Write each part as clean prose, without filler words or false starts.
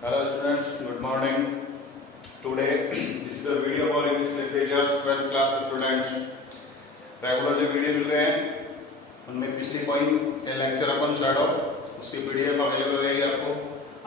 Hello students, good morning. Today this is the video for English Literatures 12th class students. Regular जो video मिल रहे हैं उनमें पिछली पोइम के लेक्चर अपन शैडो उसकी पीडीएफ अवेलेबल हो जाएगी आपको।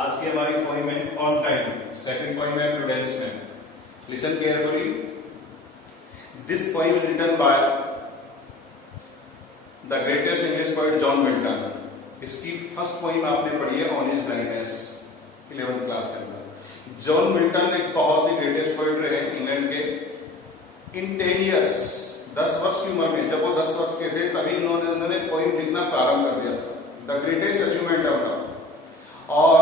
आज की हमारी पोइम है ऑन टाइम, सेकंड पोइम है प्रूडेंस में। Listen carefully. This poem is written by the greatest English poet John Milton. इसकी फर्स्ट पोइम आपने पढ़ी है on his blindness 11th class के अंदर। जॉन मिल्टन एक बहुत ही ग्रेटेस्ट पोएट रहे इंग्लैंड के। इन 10 इयर्स 10 वर्ष की उम्र में, जब वो 10 वर्ष के थे तभी उन्होंने पोइम लिखना प्रारंभ कर दिया था। The greatest achievement of the. और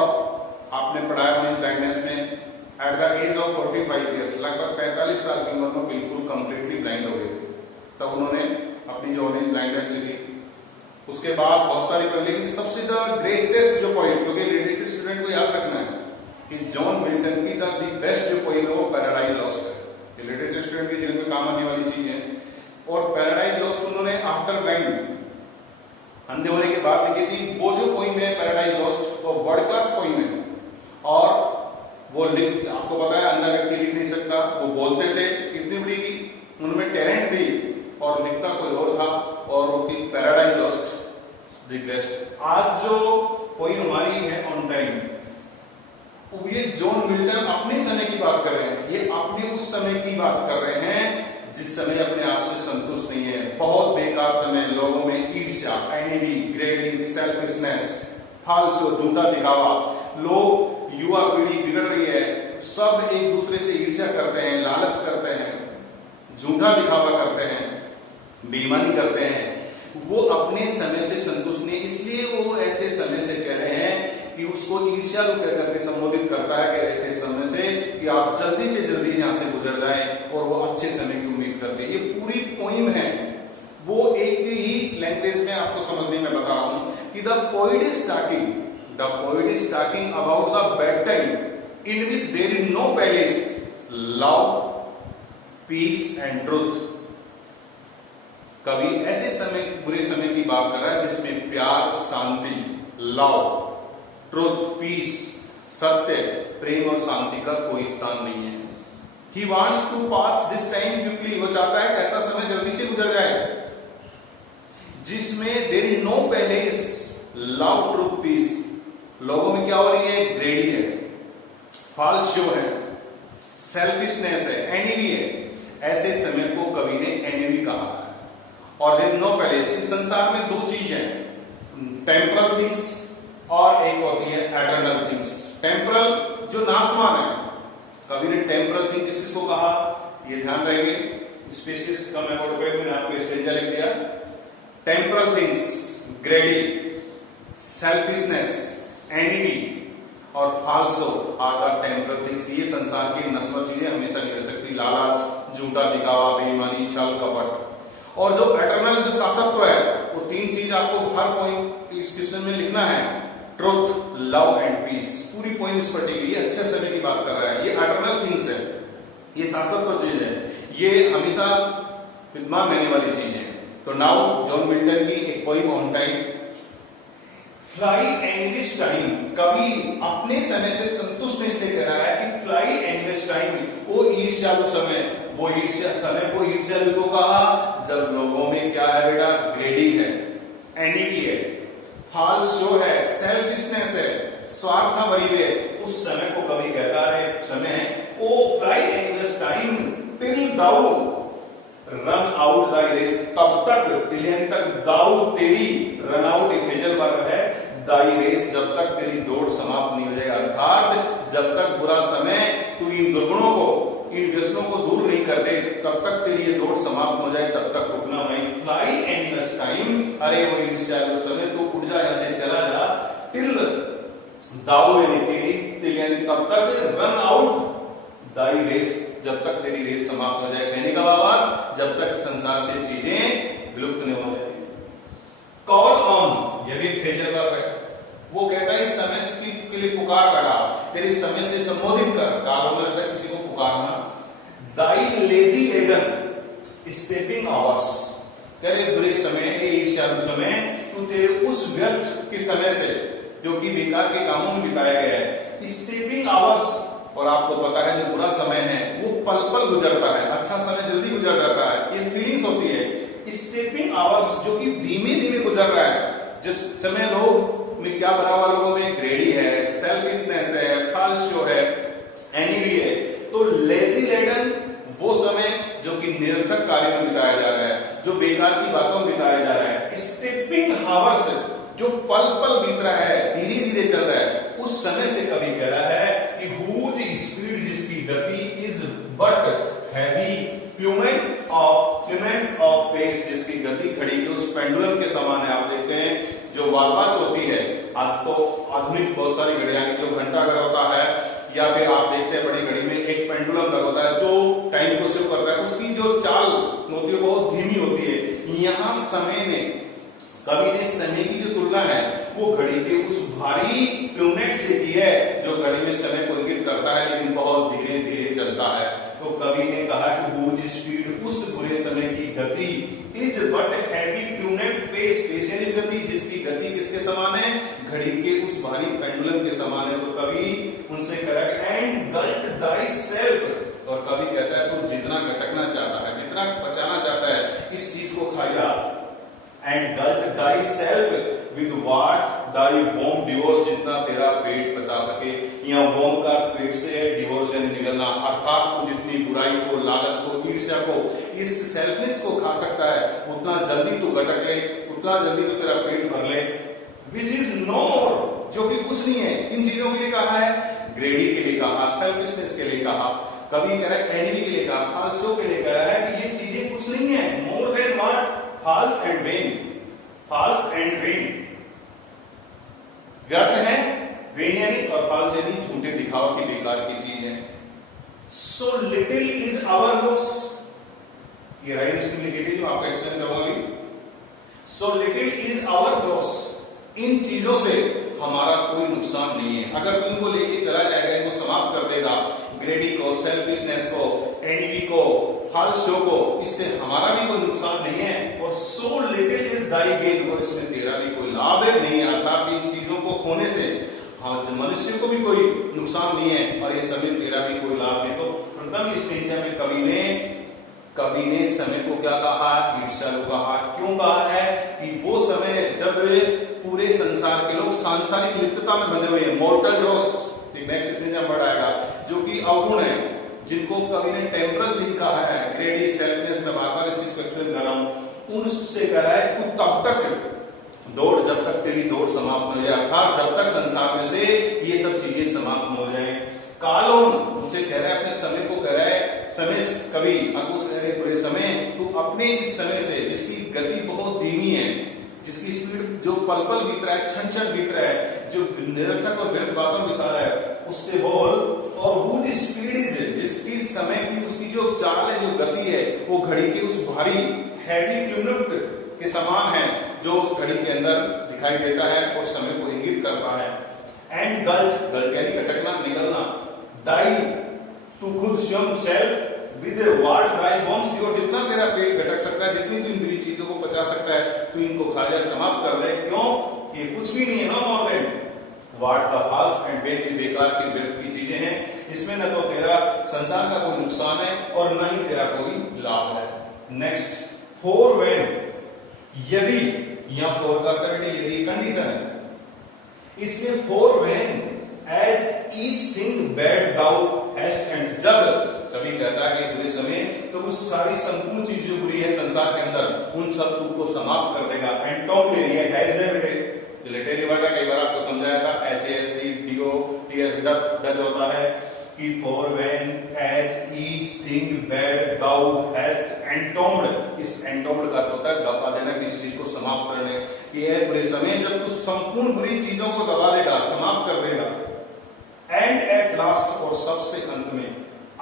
आपने पढ़ा है ऑन हिज ब्लाइंडनेस में at the age of 45 years, लगभग 45 साल की उम्र में बिल्कुल कंप्लीटली ब्लाइंड हो गए थे। तब उन्होंने अपनी जो ऑन हिज ब्लाइंडनेस लिखी। उसके बाद बहुत सारी पढ़, लेकिन सबसे ग्रेटेस्ट जो पोइम, क्योंकि लिटरेचर स्टूडेंट को याद रखना है कि जॉन मिल्टन की द बेस्ट जो पोइम है वो पैराडाइज लॉस्ट है। लिटरेचर स्टूडेंट की जीवन में काम आने वाली चीज है। और पैराडाइज लॉस्ट उन्होंने आफ्टर ब्लाइंड, अंधे होने के बाद लिखी थी। वो जो पोइम है पैराडाइज लॉस्ट वो वर्ल्ड क्लास पोइम है। और वो आपको पता है अंधा व्यक्ति लिख नहीं सकता, वो बोलते थे, इतनी बड़ी उनमें टैलेंट थी और लिखता कोई और था। और वो पैराडाइज लॉस्ट रिक्वेस्ट। आज जो पोइम हमारी है ऑन टाइम, ये जॉन मिल्टन अपने समय की बात कर रहे हैं। ये अपने उस समय की बात कर रहे हैं जिस समय अपने आप से संतुष्ट नहीं है, बहुत बेकार समय, लोगों में ईर्ष्या, एनिमी, ग्रेडी, सेल्फिशनेस, फालसो, झूठा दिखावा, लोग, युवा पीढ़ी बिगड़ रही है, सब एक दूसरे से ईर्ष्या करते हैं, लालच करते हैं, झूठा दिखावा करते हैं, बेईमानी करते हैं। वो अपने समय से संतुष्ट नहीं, इसलिए वो ऐसे समय से कह रहे हैं कि उसको ईर्ष्यालु कह करके संबोधित करता है कि ऐसे समय से कि आप जल्दी से जल्दी यहां से गुजर जाएं, और वो अच्छे समय की उम्मीद करते हैं। ये पूरी पोइम है, वो एक ही लैंग्वेज में आपको समझने में बता रहा हूं कि the poet is talking about the bad time in which there is no palace, love, peace and truth. कवि ऐसे समय, बुरे समय की बात कर रहा है जिसमें प्यार, शांति, लव, ट्रुथ, पीस, सत्य, प्रेम और शांति का कोई स्थान नहीं है। He wants to pass this time quickly। वो चाहता है कि ऐसा समय जल्दी से गुजर जाए जिसमें there is no palace, love, truth, peace। लोगों में क्या हो रही है? ग्रेडी है, फॉल्स शो है, सेल्फिशनेस है, एनिमी है। ऐसे समय को कवि ने एनिमी कहा है। और देयर नो पैलेस। इस संसार में दो चीज है, टेम्परल थिंग्स और एक होती है एटर्नल थिंग्स। टेम्परल जो नाशवान है, कवि ने टेम्परल थिंग किस किसको कहा ये ध्यान रखेंगे। स्पेसिस का मैं मैंने आपको स्ट्रेंजर लिख दिया। टेम्परल थिंग्स, ग्रेडी, सेल्फिशनेस, एनिमी और फाल्सो आर द टेम्परल थिंग्स। ये संसार की नश्वर चीजें हमेशा नहीं रह सकती। लालच, झूठा दिखावा, बेईमानी, छल कपट। और जो एटर्नल जो शासकत्व है, वो तीन चीज आपको हर पॉइंट इस क्वेश्चन में लिखना है। Truth, love and peace. पूरी पॉइंट इस पर टिकी। ये अच्छे समय की बात कर रहा है। ये एटर्नल थिंग्स है, ये शासकत्व चीज है, ये हमेशा विद्यमान रहने वाली चीज है। तो नाउ जॉन मिल्टन की एक poem on time. Fly envious time. कवि अपने समय से संतुष्ट इसलिए कह रहा है कि फ्लाई एंग्लिश टाइम, वो ईर्ष्यालु समय, वो ईर्ष्या समय को ईर्ष्यालु को कहा जब लोगों में क्या है बेटा? ग्रेडी है, एनिमी है, फाल्स शो है, सेल्फिशनेस है, स्वार्थ भरी है। उस समय को कवि कहता है समय है ओ फ्लाई एंग्लिश टाइम टिल दाउ रन आउट दाई रेस। तब तक, टिल यानी तक, दाउ तेरी, रन आउट फ्रेजल वर्ब है, दाई रेस जब तक तेरी दौड़ समाप्त नहीं हो जाएगा। अर्थात जब तक बुरा समय तू इन दुर्गुणों को, इन व्यसनों को दूर नहीं कर दे, तब तक तेरी ये दौड़ समाप्त हो जाए, तब तक रुकना नहीं। फ्लाई एंडलेस टाइम, अरे वो ईर्ष्यालु समय, तो उठ जा, यहां से चला जा। टिल दाउ यानी तेरी, टिल यानी तब तक, रन आउट दाई रेस जब तक तेरी रेस समाप्त हो जाए। कहने का भाव जब तक संसार से चीजें विलुप्त नहीं हो जाए। कॉल ऑन, यह भी फ्रेजल वर्ब है। वो कहता है इस समय के लिए पुकार करा, तेरे समय से संबोधित कर। काल में लगता है किसी को पुकारना। दाई लेजी एडन स्टेपिंग आवर्स, तेरे बुरे समय, ईर्ष्यालु समय, तू तेरे उस व्यर्थ के समय से जो कि बेकार के कामों में बिताया गया है, स्टेपिंग पता है जो बुरा समय है वो पल पल गुजरता है, अच्छा समय जल्दी गुजर जाता है, ये फीलिंग्स होती है। स्टेपिंग आवर्स जो कि धीमे धीमे गुजर रहा है, जिस समय लोग में क्या भरा हुआ, लोगों में ग्रेडी है, सेल्फिशनेस है, फॉल्स शो है, एनीवी है। तो लेजी लेडन वो समय जो कि निरर्थक कार्य में बिताया जा रहा है, जो बेकार की बातों में बिताया जा रहा है। स्टेपिंग आवर्स जो पल पल बीत रहा है, धीरे धीरे चल रहा है, उस समय से कभी कह रहा है कि हुज स्पीड जिसकी गति is but heavy plummet of pace जिसकी गति घड़ी के उस पेंडुलम के समान है। आप देखते हैं जो वॉलवॉच होती है, आज तो आधुनिक बहुत सारी घड़ियां जो घंटा घर होता है, या फिर आप देखते हैं बड़ी घड़ी में एक पेंडुलम लगा होता है जो टाइम को सेव करता है, उसकी जो चाल होती है बहुत धीमी होती है। यहाँ समय में कवि ने समय की जो तुलना है वो घड़ी के उस भारी प्लूनेट से की है जो घड़ी में समय को इंगित करता है लेकिन बहुत धीरे धीरे चलता है। तो कवि ने कहा कि हुज स्पीड उस बुरे समय की गति is but heavy plummet pace, pace यानी गति, जिसकी गति किसके समान है, घड़ी के उस भारी पेंडुलम के समान है। तो कवि उनसे कह रहा है एंड गल्ट दाई सेल्फ, और कवि कहता है तो जितना घटकना चाहता है, जितना बचाना चाहता है इस चीज को खाया। And glut thyself with what thy womb devours, जितना तेरा पेट बचा सके। यहाँ वोम का पेट से डिवोर्स यानी निकलना, अर्थात तू जितनी बुराई को, लालच को, ईर्ष्या को, इस सेल्फनेस को खा सकता है उतना जल्दी तू घटक ले, उतना जल्दी तो तेरा पेट भर ले। विच इज नो मोर, जो कि कुछ नहीं है। इन चीजों के लिए कहा है, ग्रेडी के लिए कहा, सेल्फिशनेस के लिए कहा, कभी कह रहा है एनिमी के लिए कहा, फाल्सो के लिए कह रहा है कि ये चीजें कुछ नहीं है। More than what, false and vain, false and vain व्यर्थ है, वेन यानी और फॉल्स यानी झूठे दिखावा की बेकार की चीज है। So little is our loss, ये राइम्स में लिखी थी जो आपको एक्सप्लेन करूंगा अभी। So little is our loss, इन चीजों से हमारा कोई नुकसान नहीं है। अगर तू इनको लेके चला जाएगा, इनको समाप्त कर देगा, ग्रेडी को, सेल्फिशनेस को, एनिमी को, फॉल्स शो को, इससे हमारा भी कोई नुकसान नहीं है। और सो लिटिल इज दाई गेन, और इसमें तेरा भी कोई लाभ नहीं है। अर्थात इन चीजों को खोने से मनुष्य को भी कोई नुकसान नहीं है और ये समय तेरा भी कोई लाभ नहीं। तो प्रथम स्टेज में कवि ने समय को क्या कहा, ईर्ष्या को कहा। क्यों कहा है कि वो समय जब पूरे संसार के लोग सांसारिक लिप्तता में बंधे हुए हैं, मोर्टल ग्रॉस, नेक्स्ट स्टेज में वर्ड आएगा, जो कि अवगुण है, जिनको कवि ने टेम्परल थिंग कहा है, ग्रेडी, सेल्फनेस, में बार-बार इस चीज को एक्सप्लेन कर रहा हूं, उनसे कह रहा है तू तब तक दौड़ जब तक तेरी दौड़ समाप्त हो जाए, अर्थात जब तक संसार में से ये सब चीजें समाप्त हो जाए। कालोन उसे कह रहा है, अपने समय को कह रहा है, समय कवि अंकुश कह रहे पूरे समय, तू अपने इस समय से जिसकी गति बहुत धीमी है, जिसकी स्पीड जो पल पल बीत रहा है, क्षण क्षण बीत रहा है, जो निरर्थक और व्यर्थ बातों में बिता रहा है, उससे बोल। और वो जो स्पीड इज, जिसकी समय की उसकी जो चाल है, जो गति है, वो घड़ी के उस भारी हैवी प्लूमेट के समान है जो उस घड़ी के अंदर दिखाई देता है और समय को इंगित करता है। एंड गल्ट यानी घटकना, निकलना, दाई तू खुद स्वयं self with what Dai wants, और जितना तेरा पेट घटक सकता है, जितनी तू इन बुरी चीजों को पचा सकता है, तू इनको खा जा, समाप्त कर दे। क्यों? ये कुछ भी नहीं है, no more than what the false and vain, की बेकार की व्यर्थ की चीजें हैं। इसमें न तो तेरा संसार का कोई नुकसान है और न ही तेरा कोई लाभ है। नेक्स्ट, फॉर वेन, यदि, या फॉर का करेक्ट यदि कंडीशन है, इसमें for vain as each thing bad thou hast, and जब कभी कहता है कि बुरे समय तो वो सारी संपूर्ण चीज जो बुरी है संसार के अंदर, उन सब को समाप्त कर देगा। एंड टॉम ले लिया हैज है बेटे, जो लेटेरी वर्ड है, कई बार आपको समझाया था, डच होता है कि for when as each thing bad thou hast entombed, इस एंटोम्ड का होता है दबा देना, किसी चीज को समाप्त करने, कि है बुरे समय जब तू संपूर्ण बुरी चीजों को दबा देगा, समाप्त कर देगा। एंड एट लास्ट, और सबसे अंत में,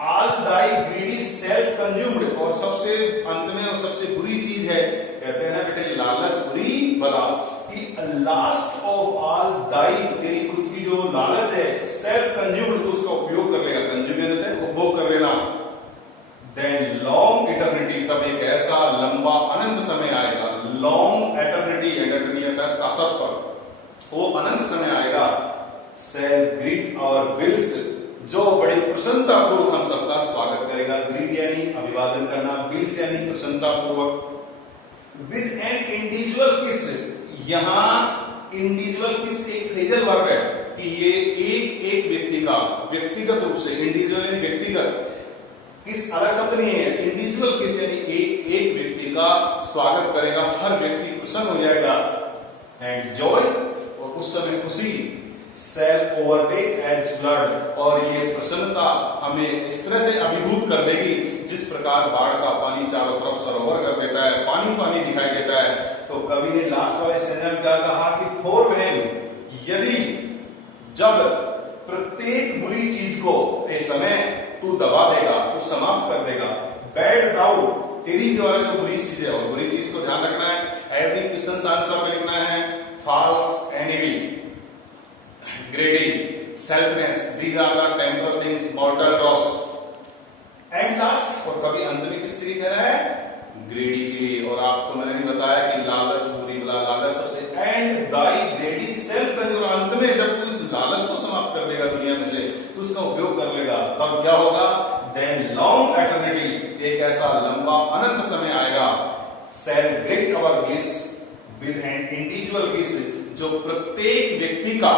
all thy greedy self consumed, और सबसे अंत में और सबसे बुरी चीज है, कहते हैं ना बेटे, लालच बुरी बला, कि लास्ट ऑफ ऑल दाई, तेरी खुद की जो लालच है, सेल्फ कंज्यूम्ड, तो उसका उपयोग कर लेगा, कंज्यूम है उपभोग कर लेना। देन लॉन्ग इटर्निटी, तब एक ऐसा लंबा अनंत समय आएगा, लॉन्ग एटर्निटी, एटर्निटी होता है शाश्वत, वो अनंत समय आएगा, सेल ग्रीट और बिल्स, जो बड़ी प्रसन्नतापूर्वक हम सबका स्वागत करेगा। ग्रीट यानी अभिवादन करना, ब्लिस यानी प्रसन्नतापूर्वक। विद एन इंडिविजुअल किस, यहां इंडिविजुअल किस एक फ्रेजल वर्ब है कि ये एक व्यक्ति का व्यक्तिगत रूप से, इंडिविजुअल यानी व्यक्तिगत, किस अलग शब्द नहीं है, इंडिविजुअल किस यानी एक व्यक्ति का स्वागत करेगा, हर व्यक्ति प्रसन्न हो जाएगा। एंड जॉय, और उस समय खुशी, सेल ओवरटेक एज फ्लड, और ये प्रसन्नता हमें इस तरह से अभिभूत कर देगी जिस प्रकार बाढ़ का पानी चारों तरफ सरोवर कर देता है, पानी पानी दिखाई देता है। तो कवि ने लास्ट वाले स्टेंजा में क्या कहा कि फॉर व्हेन, यदि, जब प्रत्येक बुरी चीज को ए समय तू दबा देगा, तू समाप्त कर देगा, बैड दाउ, तेरी द्वारा जो बुरी चीज है, और बुरी चीज को ध्यान रखना है। एवरी क्वेश्चन आंसर में लिखना है false enemy, greedy, selfness, these are the temporal things, mortal dross. And last, और कभी अंत में किस लिए कह रहा है, greedy के लिए। और आपको मैंने भी बताया कि लालच बुरी बला, लालच सबसे, and thy greedy self, और अंत में जब तू इस लालच को समाप्त कर देगा दुनिया में से, तो उसका उपयोग कर लेगा, तब क्या होगा, then long eternity, एक ऐसा लंबा अनंत समय आएगा, celebrate our bliss with an individual kiss, जो प्रत्येक व्यक्ति का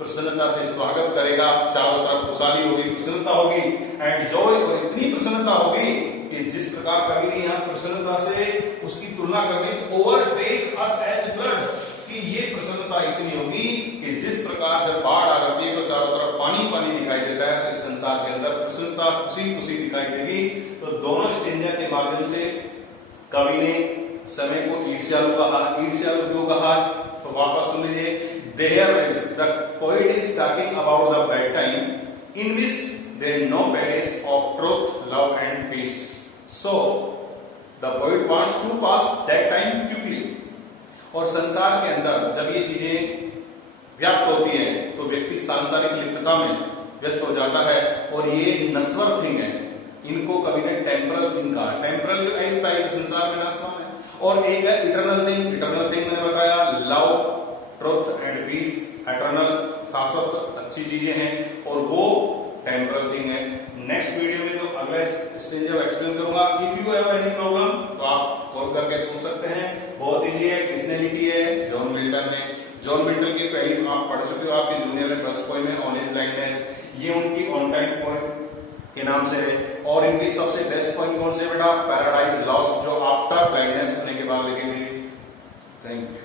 प्रसन्नता से स्वागत करेगा, चारों तरफ खुशहाली होगी, प्रसन्नता होगी, एंड जॉय, और इतनी प्रसन्नता होगी कि जिस प्रकार कवि ने यहाँ प्रसन्नता से उसकी तुलना कर दी, ओवरटेक अस एज फ्लड, कि ये प्रसन्नता इतनी होगी कि जिस प्रकार जब बाढ़ आ जाती है तो चारों तरफ पानी पानी दिखाई देता है, तो इस संसार के अंदर प्रसन्नता खुशी खुशी दिखाई देगी। तो दोनों स्टेंजा के माध्यम से कवि ने समय को ईर्ष्यालु कहा। ईर्ष्यालु क्यों कहा, तो वापस सुन लीजिए। There is, the poet is talking about the bad time in which there is no balance of truth, love and peace. So the poet wants to pass that time quickly. और संसार के अंदर जब ये चीजें व्याप्त होती है तो व्यक्ति सांसारिक लिप्तता में व्यस्त हो जाता है, और ये नश्वर थिंग है, इनको कभी ने टेम्परल थिंग कहा। टेम्परल जो अस्थायी संसार में नाशवान है, और एक है इटरनल थिंग। इटरनल थिंग मैंने बताया, love, truth and peace, eternal, शाश्वत अच्छी चीजें हैं, और वो टेम्परल थिंग है। नेक्स्ट वीडियो में जो अगला स्टेज एक्सप्लेन करूंगा। If you have any problem तो आप कॉल करके पूछ सकते हैं। बहुत इजी है। किसने लिखी है, जॉन मिल्टन ने। जॉन मिल्टन की पहली आप पढ़ चुके हो, आपके जूनियर में फर्स्ट पोएम है ऑन हिज ब्लाइंडनेस, ये उनकी ऑन टाइम पोएम के नाम से है। और इनकी सबसे बेस्ट पोएम कौन से बेटा, पैराडाइज लॉस्ट, जो आफ्टर ब्लाइंडनेस होने के बाद लिखी थी। Thank you.